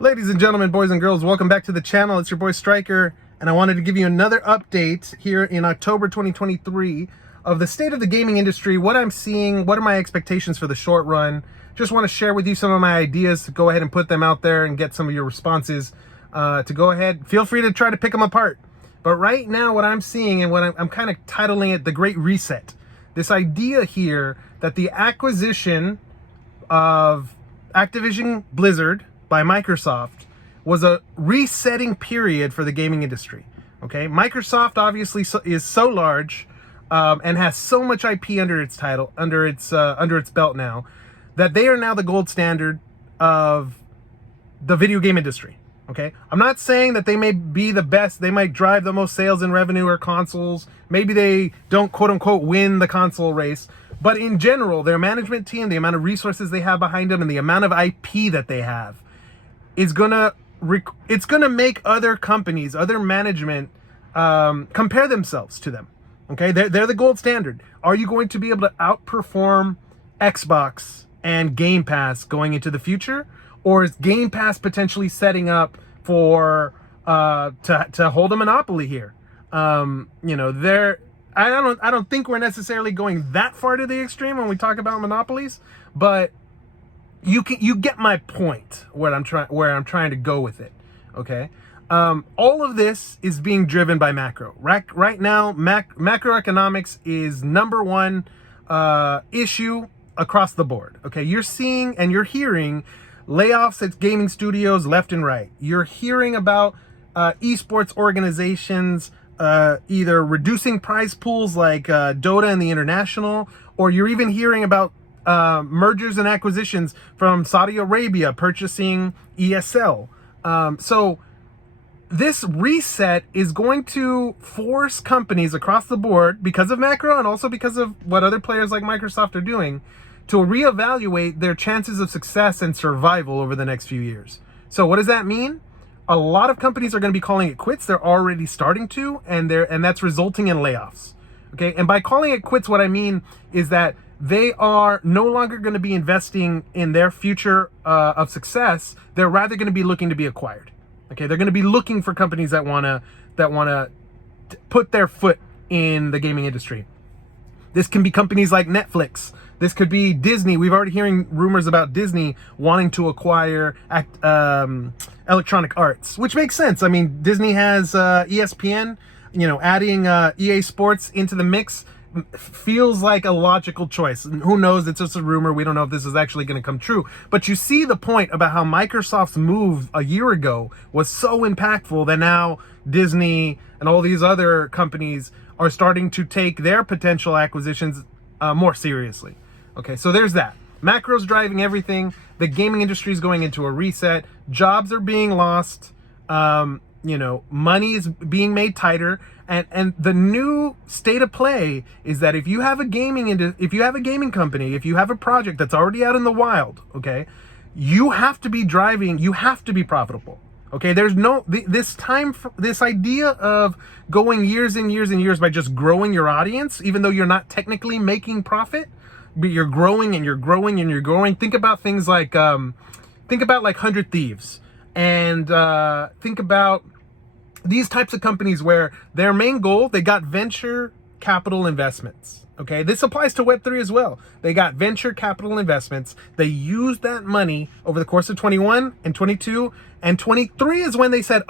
Ladies and gentlemen, boys and girls, welcome back to the channel. It's your boy Striker, and I wanted to give you another update here in October 2023 of the state of the gaming industry, what I'm seeing, what are my expectations for the short run. Just want to share with you some of my ideas to go ahead and put them out there and get some of your responses to go ahead. Feel free to try to pick them apart. But right now, what I'm seeing and what I'm kind of titling it the Great Reset. This idea here that the acquisition of Activision Blizzard by Microsoft was a resetting period for the gaming industry. Okay, Microsoft obviously is so large and has so much IP under its title, under its belt now, that they are now the gold standard of the video game industry. Okay, I'm not saying that they may be the best. They might drive the most sales and revenue or consoles. Maybe they don't quote unquote win the console race. But in general, their management team, the amount of resources they have behind them, and the amount of IP that they have, is gonna make other companies, other management, compare themselves to them. Okay, they're the gold standard. Are you going to be able to outperform Xbox and Game Pass going into the future, or is Game Pass potentially setting up for to hold a monopoly here? I don't think we're necessarily going that far to the extreme when we talk about monopolies, but you get my point where I'm trying to go with it. Okay, all of this is being driven by macro. Right now, macroeconomics is number one issue across the board. Okay, you're seeing and you're hearing layoffs at gaming studios left and right. You're hearing about esports organizations either reducing prize pools like Dota and the International, or you're even hearing about mergers and acquisitions from Saudi Arabia purchasing ESL. So this reset is going to force companies across the board, because of macro and also because of what other players like Microsoft are doing, to reevaluate their chances of success and survival over the next few years. So what does that mean? A lot of companies are going to be calling it quits. They're already starting to, and that's resulting in layoffs. Okay, and by calling it quits, what I mean is that they are no longer going to be investing in their future of success. They're rather going to be looking to be acquired. Okay, they're going to be looking for companies that want to put their foot in the gaming industry. This can be companies like Netflix. This could be Disney. We've already hearing rumors about Disney wanting to acquire Electronic Arts, which makes sense. I mean, Disney has ESPN. Adding EA Sports into the mix feels like a logical choice. And who knows? It's just a rumor. We don't know if this is actually going to come true. But you see the point about how Microsoft's move a year ago was so impactful that now Disney and all these other companies are starting to take their potential acquisitions more seriously. Okay, so there's that. Macro's driving everything. The gaming industry is going into a reset. Jobs are being lost. Money is being made tighter, and the new state of play is that if you have a gaming company, if you have a project that's already out in the wild, okay, you have to be profitable. Okay, there's this idea of going years and years and years by just growing your audience, even though you're not technically making profit, but you're growing and you're growing and you're growing. Think about things like 100 Thieves. And think about these types of companies where their main goal, they got venture capital investments. Okay, this applies to Web3 as well. They got venture capital investments. They used that money over the course of 21 and 22 and 23 is when they said,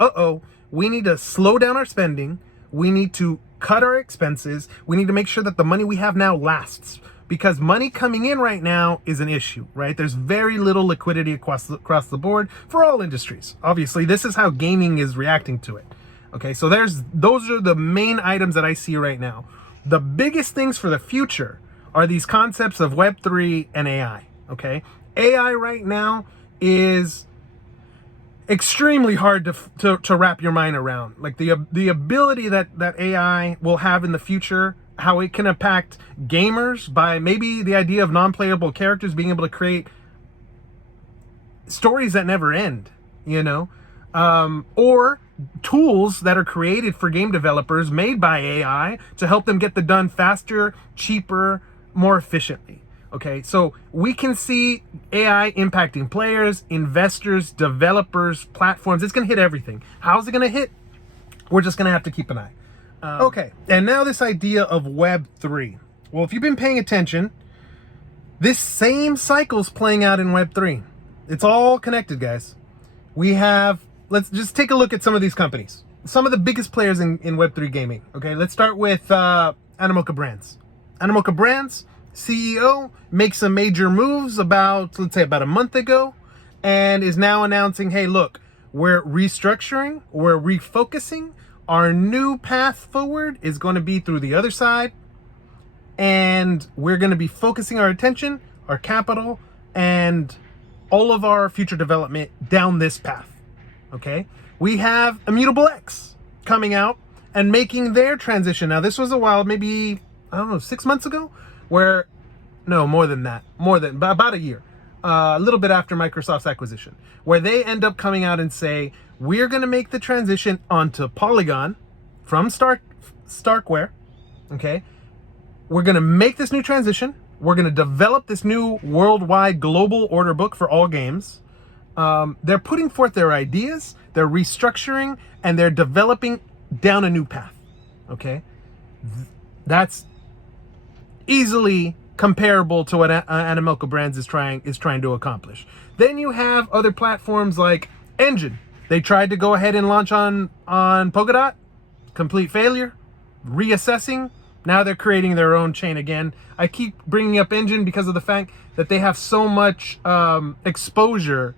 we need to slow down our spending. We need to cut our expenses. We need to make sure that the money we have now lasts. Because money coming in right now is an issue, right? There's very little liquidity across the board for all industries. Obviously, this is how gaming is reacting to it. Okay, so those are the main items that I see right now. The biggest things for the future are these concepts of Web3 and AI, okay? AI right now is extremely hard to wrap your mind around. Like the ability that AI will have in the future, how it can impact gamers by maybe the idea of non-playable characters being able to create stories that never end, or tools that are created for game developers made by AI to help them get the done faster, cheaper, more efficiently. Okay, so we can see AI impacting players, investors, developers, platforms. It's going to hit everything. How's it going to hit? We're just going to have to keep an eye. Okay, and now this idea of Web3. Well, if you've been paying attention, this same cycle's playing out in Web3. It's all connected, guys. We have, let's just take a look at some of these companies. Some of the biggest players in Web3 gaming. Okay, let's start with Animoca Brands. Animoca Brands CEO makes some major moves about, let's say, about a month ago, and is now announcing, hey, look, we're restructuring, we're refocusing. Our new path forward is going to be through the other side, and we're going to be focusing our attention, our capital, and all of our future development down this path. Okay, we have Immutable X coming out and making their transition. Now, this was a while, maybe, I don't know, 6 months ago, where, no, more than that, about a year, a little bit after Microsoft's acquisition, where they end up coming out and say, we're going to make the transition onto Polygon from Starkware. Okay, we're going to make this new transition. We're going to develop this new worldwide global order book for all games. They're putting forth their ideas, they're restructuring, and they're developing down a new path. Okay, that's easily comparable to what Animoca Brands is trying to accomplish. Then you have other platforms like Engine. They tried to go ahead and launch on Polkadot, complete failure. Reassessing. Now they're creating their own chain again. I keep bringing up Engine because of the fact that they have so much exposure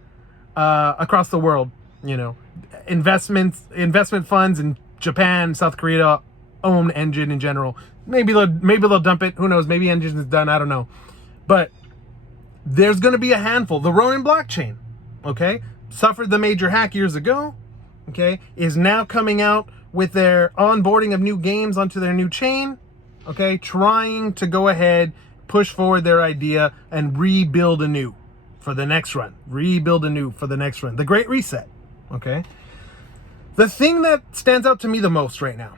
across the world. You know, investment funds in Japan, South Korea own Engine in general. Maybe they'll dump it. Who knows? Maybe Engine is done. I don't know. But there's going to be a handful. The Ronin blockchain, okay, suffered the major hack years ago. Okay, is now coming out with their onboarding of new games onto their new chain. Okay, trying to go ahead, push forward their idea and rebuild anew for the next run. Rebuild anew for the next run. The Great Reset. Okay. The thing that stands out to me the most right now,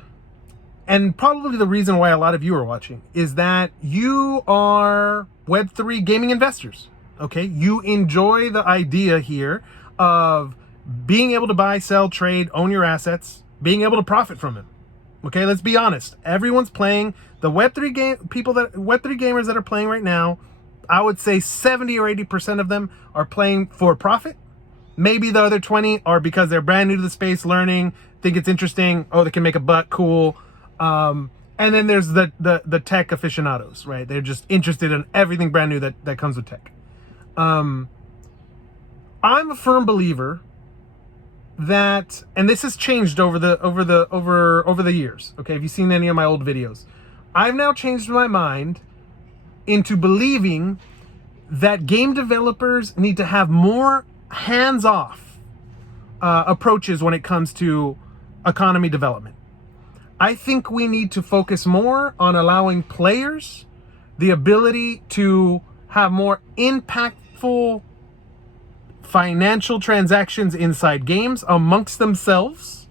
and probably the reason why a lot of you are watching, is that you are Web3 gaming investors. Okay, you enjoy the idea here of being able to buy, sell, trade, own your assets, being able to profit from them. Okay, let's be honest. Everyone's playing the Web3 gamers that are playing right now. I would say 70 or 80% of them are playing for profit. Maybe the other 20 are because they're brand new to the space, learning, think it's interesting. Oh, they can make a buck, cool. And then there's the tech aficionados, right? They're just interested in everything brand new that comes with tech. I'm a firm believer that, and this has changed over the years. Okay, if you've seen any of my old videos, I've now changed my mind into believing that game developers need to have more hands-off approaches when it comes to economy development. I think we need to focus more on allowing players the ability to have more impactful financial transactions inside games amongst themselves,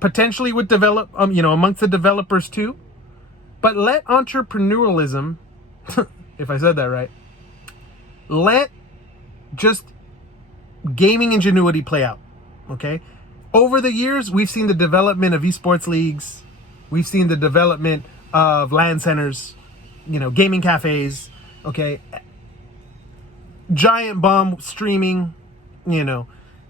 potentially with amongst the developers too. But let entrepreneurialism, if I said that right, let just gaming ingenuity play out. Okay, over the years we've seen the development of esports leagues, we've seen the development of LAN centers, gaming cafes. Okay, giant bomb streaming.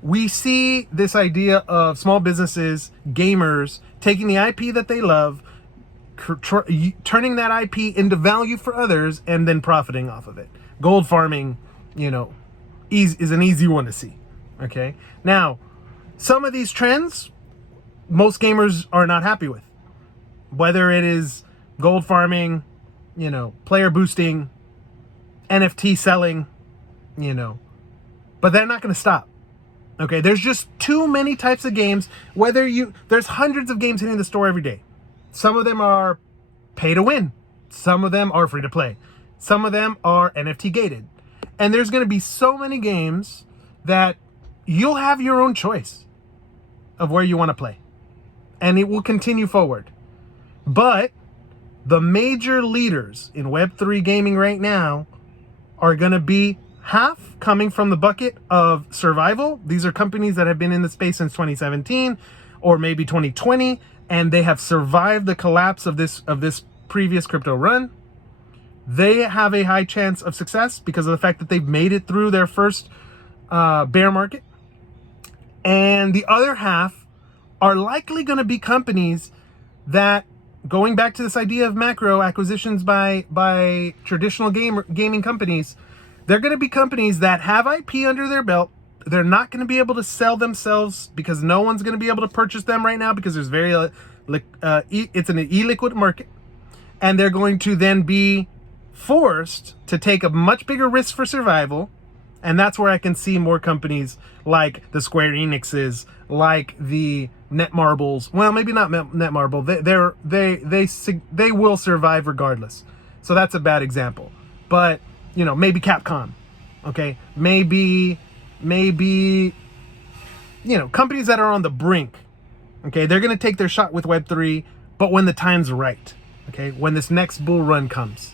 We see this idea of small businesses, gamers taking the IP that they love, turning that IP into value for others, and then profiting off of it. Gold farming, is an easy one to see. Okay, now some of these trends most gamers are not happy with, whether it is gold farming, player boosting, NFT selling, but they're not going to stop. Okay, there's just too many types of games. There's hundreds of games hitting the store every day. Some of them are pay to win. Some of them are free to play. Some of them are NFT gated. And there's going to be so many games that you'll have your own choice of where you want to play. And it will continue forward. But the major leaders in Web3 gaming right now are going to be half coming from the bucket of survival. These are companies that have been in the space since 2017 or maybe 2020, and they have survived the collapse of this previous crypto run. They have a high chance of success because of the fact that they've made it through their first bear market. And the other half are likely going to be companies that, going back to this idea of macro acquisitions by traditional gaming companies, they're going to be companies that have IP under their belt. They're not going to be able to sell themselves because no one's going to be able to purchase them right now because there's it's an illiquid market. And they're going to then be forced to take a much bigger risk for survival. And that's where I can see more companies like the Square Enixes, like the Netmarbles. Well, maybe not Netmarble. They will survive regardless. So that's a bad example. But, you know, maybe Capcom. Okay, maybe, you know, companies that are on the brink. Okay, they're going to take their shot with Web3, but when the time's right. Okay, when this next bull run comes.